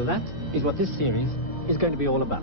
Well, that is what this series is going to be all about.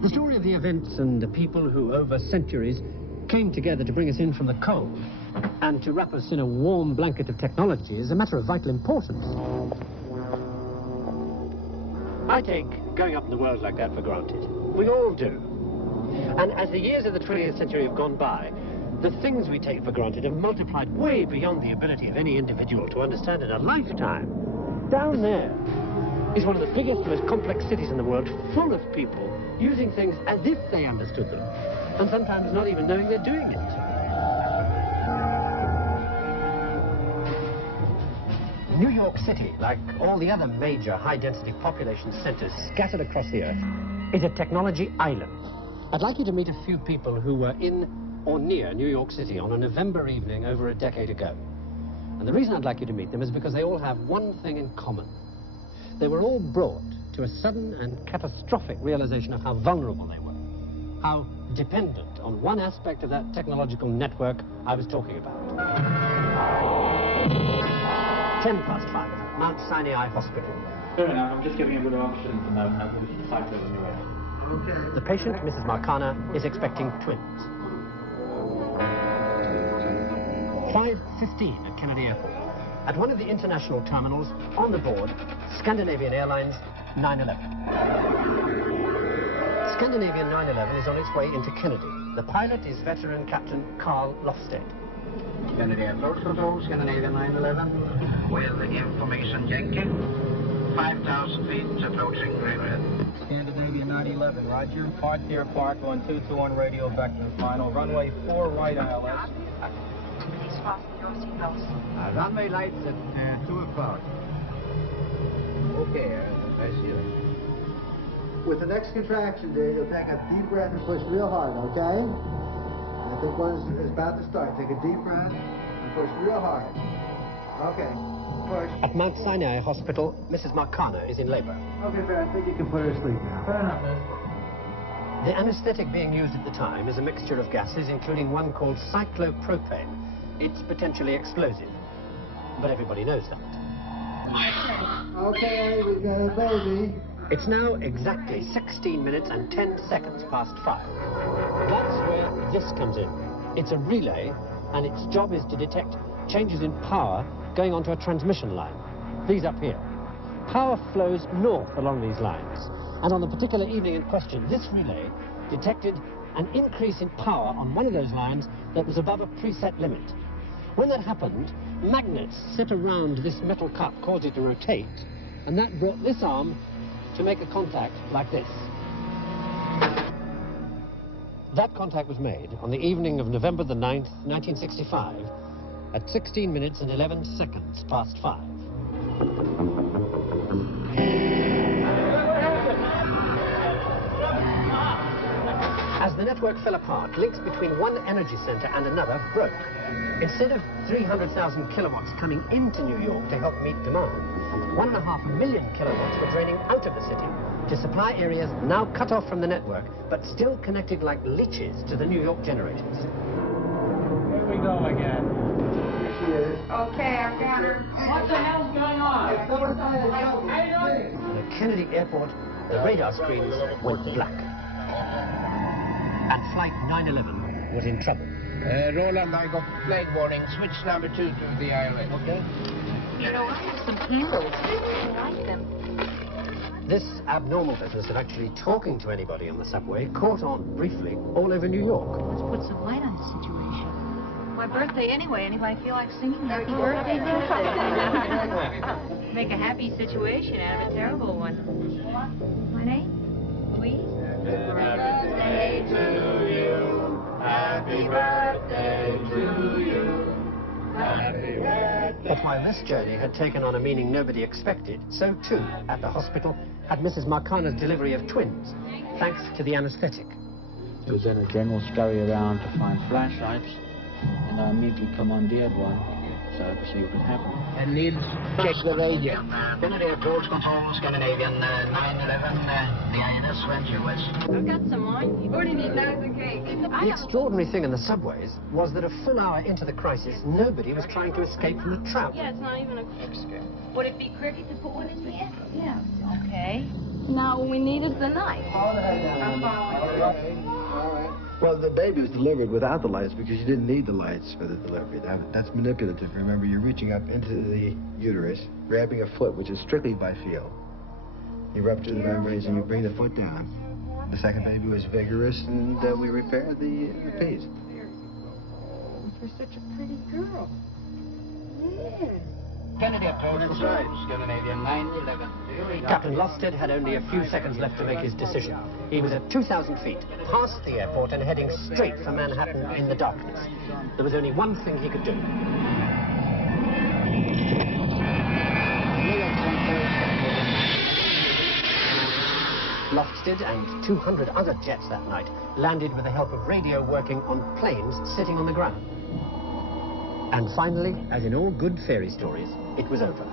The story of the events and the people who, over centuries, came together to bring us in from the cold and to wrap us in a warm blanket of technology is a matter of vital importance. I take going up in the world like that for granted. We all do. And as the years of the 20th century have gone by, the things we take for granted have multiplied way beyond the ability of any individual to understand in a lifetime. Down there is one of the biggest, most complex cities in the world, full of people using things as if they understood them, and sometimes not even knowing they're doing it. New York City, like all the other major high-density population centers scattered across the Earth, is a technology island. I'd like you to meet a few people who were in or near New York City on a November evening over a decade ago. And the reason I'd like you to meet them is because they all have one thing in common. They were all brought to a sudden and catastrophic realization of how vulnerable they were, how dependent on one aspect of that technological network I was talking about. 5:10, Mount Sinai Hospital. Fair enough, I'm just giving you a bit of oxygen to know how we should cycle when you're ready. Okay. The patient, Mrs. Marcana, is expecting twins. 5:15 at Kennedy Airport. At one of the international terminals, on the board, Scandinavian Airlines 911. Scandinavian 911 is on its way into Kennedy. The pilot is veteran Captain Carl Lofsted. Kennedy Approach Control, Scandinavian 911. With information Yankee. 5,000 feet, approaching Greenland. Scandinavian 911, roger. Park there, Park 1221 radio vector final. Runway 4 right ILS. Please fasten your seatbelts. Runway lights at 2 o'clock. Okay, I see you. With the next contraction, Dave, you'll take a deep breath and push real hard, okay? I think one is about to start. Take a deep breath and push real hard. Okay, push. At Mount Sinai Hospital, Mrs. Marcana is in labor. Okay, fair. I think you can put her to sleep now. Fair enough. The anesthetic being used at the time is a mixture of gases, including one called cyclopropane. It's potentially explosive, but everybody knows that. Okay, we got a baby. It's now exactly 16 minutes and 10 seconds past 5. That's where this comes in. It's a relay, and its job is to detect changes in power going onto a transmission line. These up here. Power flows north along these lines, and on the particular evening in question, this relay detected an increase in power on one of those lines that was above a preset limit. When that happened, magnets set around this metal cup caused it to rotate, and that brought this arm to make a contact like this. That contact was made on the evening of November the 9th, 1965, at 16 minutes and 11 seconds past 5. As the network fell apart, links between one energy center and another broke. Instead of 300,000 kilowatts coming into New York to help meet demand, 1.5 million kilowatts were draining out of the city to supply areas now cut off from the network, but still connected like leeches to the New York generators. Here we go again. Here she is. Okay, I've got her. What the hell's going on? It's so excited. At Kennedy Airport, the radar screens went black. And Flight 911 was in trouble. Roland, I got flight warning. Switch number 2 to the ILS. Okay. You know, I have some candles. I like them. This abnormal business of actually talking to anybody on the subway caught on briefly all over New York. Let's put some light on the situation. My birthday anyway. Anybody feel like singing happy birthday to Make a happy situation out of a terrible one. My name? Louise? Happy birthday to you. Happy birthday to you. Happy birthday. But while this journey had taken on a meaning nobody expected, so too, at the hospital, had Mrs. Marcana's delivery of twins, thanks to the anesthetic. There was then a general scurry around to find flashlights, and I immediately commandeered one so I could see what was happening. And Niels, check the radio. Kennedy Approach Control, Scandinavian 911, the INS went to west. I've got some wine. What do you need? That's the cake. I The extraordinary thing in the subways was that a full hour into the crisis, nobody was trying to escape from the trap. Yeah, it's not even a escape. Would it be cricket to put one in the end? Yeah. Okay. Now, all we need is the knife. I'm following. Well, the baby was delivered without the lights because you didn't need the lights for the delivery. That's manipulative. Remember, you're reaching up into the uterus, grabbing a foot, which is strictly by feel. You rupture the membranes and you bring the foot down. The second baby was vigorous, and we repaired the piece. For such a pretty girl. Yeah. Kennedy approach, Scandinavian 911. Captain Lofted had only a few seconds left to make his decision. He was at 2,000 feet, past the airport and heading straight for Manhattan in the darkness. There was only one thing he could do. Lofted and 200 other jets that night landed with the help of radio working on planes sitting on the ground. And finally, as in all good fairy stories, it was over.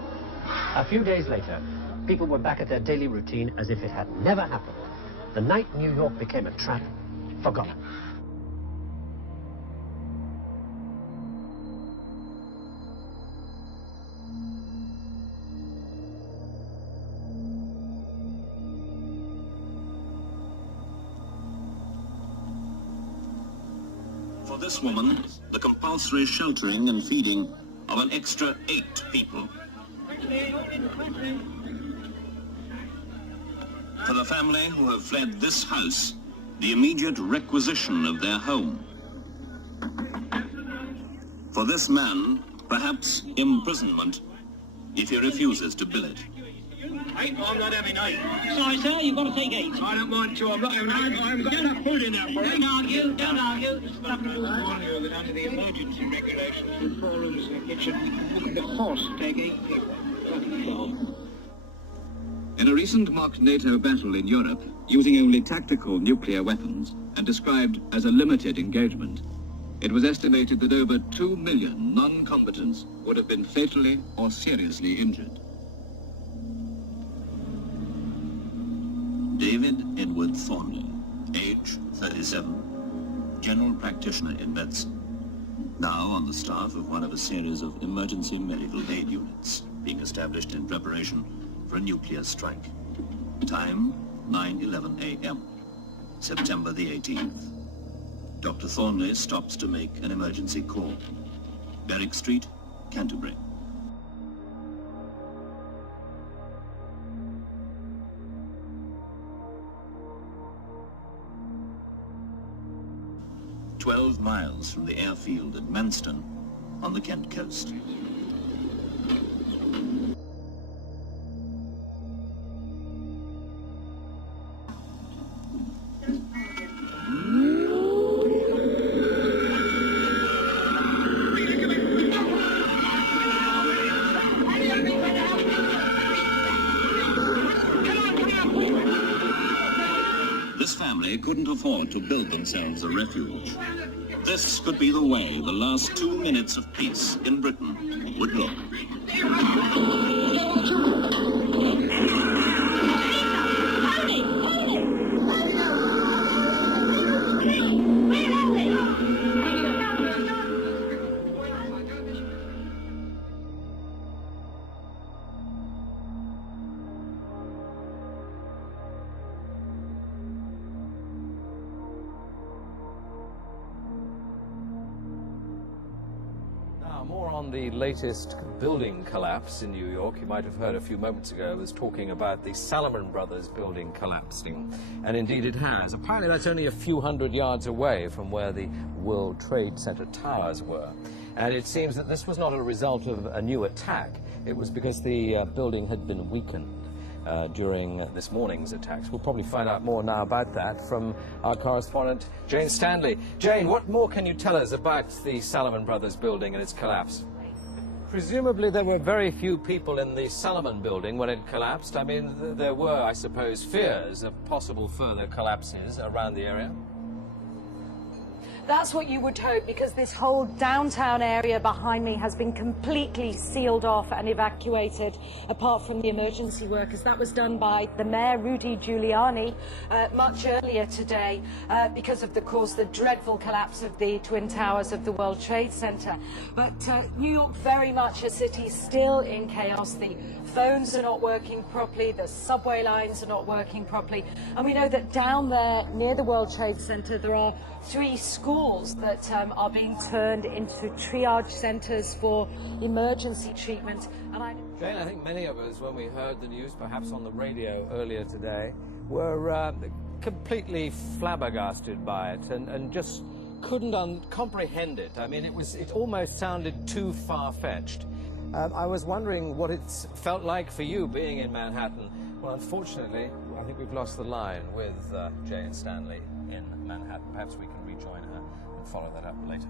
A few days later, people were back at their daily routine as if it had never happened. The night New York became a trap, forgotten. For this woman, the compulsory sheltering and feeding of an extra 8 people. For the family who have fled this house, the immediate requisition of their home. For this man, perhaps imprisonment if he refuses to bill it. 8, I'm not having 8. Sorry, sir, you've got to take 8. I don't mind to, I'm not having 8. I haven't got enough food in there for it. Don't argue. I warn you that under the emergency regulations, with 4 rooms and a kitchen, you can be forced to take 8 people. In a recent mock NATO battle in Europe, using only tactical nuclear weapons and described as a limited engagement, it was estimated that over 2 million non-combatants would have been fatally or seriously injured. David Edward Thornley, age 37, general practitioner in medicine, now on the staff of one of a series of emergency medical aid units being established in preparation for a nuclear strike. Time, 9:11 a.m., September the 18th. Dr. Thornley stops to make an emergency call. Berwick Street, Canterbury. "12 miles from the airfield at Manston on the Kent coast. This family couldn't afford to build themselves a refuge. This could be the way the last 2 minutes of peace in Britain would look. More on the latest building collapse in New York. You might have heard a few moments ago I was talking about the Salomon Brothers building collapsing. And indeed it has. Apparently that's only a few hundred yards away from where the World Trade Center towers were. And it seems that this was not a result of a new attack. It was because the building had been weakened during this morning's attacks. We'll probably find out more now about that from our correspondent, Jane Stanley. Jane, what more can you tell us about the Salomon Brothers building and its collapse? Presumably there were very few people in the Salomon building when it collapsed. I mean, there were, I suppose, fears of possible further collapses around the area. That's what you would hope, because this whole downtown area behind me has been completely sealed off and evacuated, apart from the emergency workers. That was done by the Mayor, Rudy Giuliani, much earlier today, because of, course, the dreadful collapse of the Twin Towers of the World Trade Center. But New York, very much a city still in chaos. The phones are not working properly, the subway lines are not working properly, and we know that down there near the World Trade Center there are 3 schools that are being turned into triage centers for emergency treatment. And Jane, I think many of us, when we heard the news, perhaps on the radio earlier today, were completely flabbergasted by it and just couldn't comprehend it. I mean, it almost sounded too far-fetched. I was wondering what it's felt like for you being in Manhattan. Well, unfortunately, I think we've lost the line with Jane Stanley in Manhattan. Perhaps we can rejoin her and follow that up later.